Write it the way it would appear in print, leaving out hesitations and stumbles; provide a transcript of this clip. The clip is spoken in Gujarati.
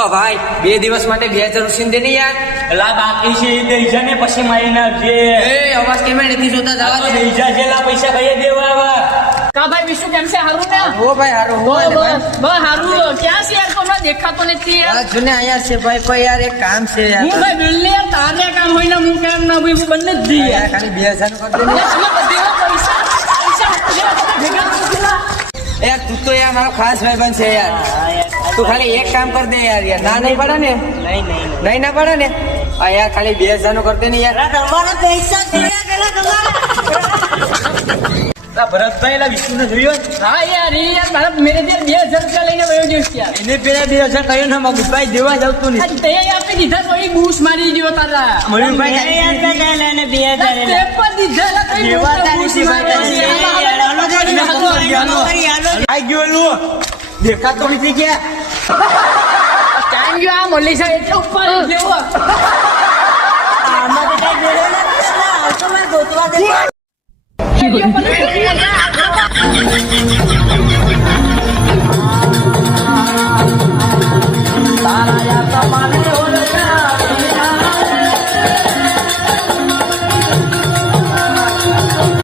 ભાઈ 2 દિવસ માટે 2000 ઉછીને દે ને યાર. લા બાકી છે એ દઈ જા ને પછી મારી નાખજે. એ અવાજ કેમ નથી જોતા જવા દે. દઈ જા જેલા પૈસા કઈ દેવા આવા. કા ભાઈ વિશુ કેમ છે હારું ને હો ભાઈ હારું હો ને ભાઈ. બસ હારું ક્યાં છે યાર તમને દેખાતો નથી યાર. આ જુને આયા છે ભાઈ કોઈ યાર એક કામ છે યાર. હું ભાઈ બિલ ને તારે કામ હોય ને હું કેમ ના ભાઈ બંને જ દી યાર ખાલી 2000 નું કરી દે ને. યાર તું તો યાર મારો ખાસ ભાઈબંધ છે યાર. તું ખાલી એક કામ કર દે યાર. યાર ના નહીં પડે ને. નહીં ના પડે ને. આ યાર ખાલી 2000 નું કર દે ને યાર. ભરતભાઈ લા વિષ્ણુ ને જોયો હા યાર એ યાર મારા મેરે ત્યાં 2000 રૂપિયા લઈને વયો જઈશ યાર. એને પેલા 2000 કહ્યું ને મગુભાઈ દેવા જાવતું નહીં. તે આપી દીધા તો એ બૂસ મારી ગયો તારા. મયુરભાઈ પેપર દીધા લા તો એ બૂસ મારી આઈ ગયો લું દેખાતો નથી કે ટાઈમ ગયો આ મળી છે એટલે ઉપર લેવો. આમાં તો કઈ જોડે નથી આવતો મેં ગોતવા દે.